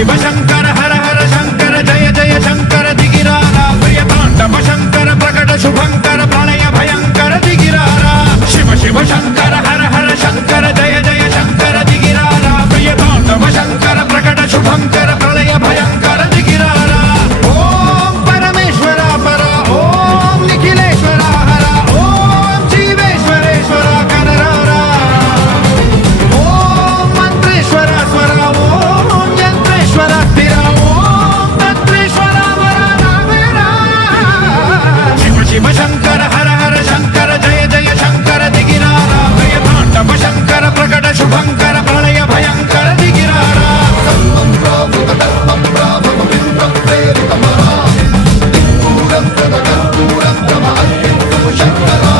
शिव शंकर हर हर शंकर जय जय शंकर दिगिरारा प्रिय तांडव शंकर प्रकट शुभंकर प्रलय भयंकर दिगिरारा शिव शिव शंकर हर हर शंकर जय जय शंकर दिगिरारा प्रिय तांडव शंकर प्रकट शुभंकर प्रलय भयंकर दिगिरारा ओम परमेश्वरा परा ओम निखिलेश्वरा हरा ओम जीवेश्वरेश्वरा कनरारा ओम मंत्रेश्वरा स्वरा ओम यंत्रेश्वरा स्थिरा ओम तंत्रेश्वरा वरा नावेरा शिव शिव शंकर हर हर शंकर जय जय शंकर दिगिरारा प्रिय तांडव शंकर प्रकट शुभंकर प्रलय भयंकर दिगिरारा शंकरा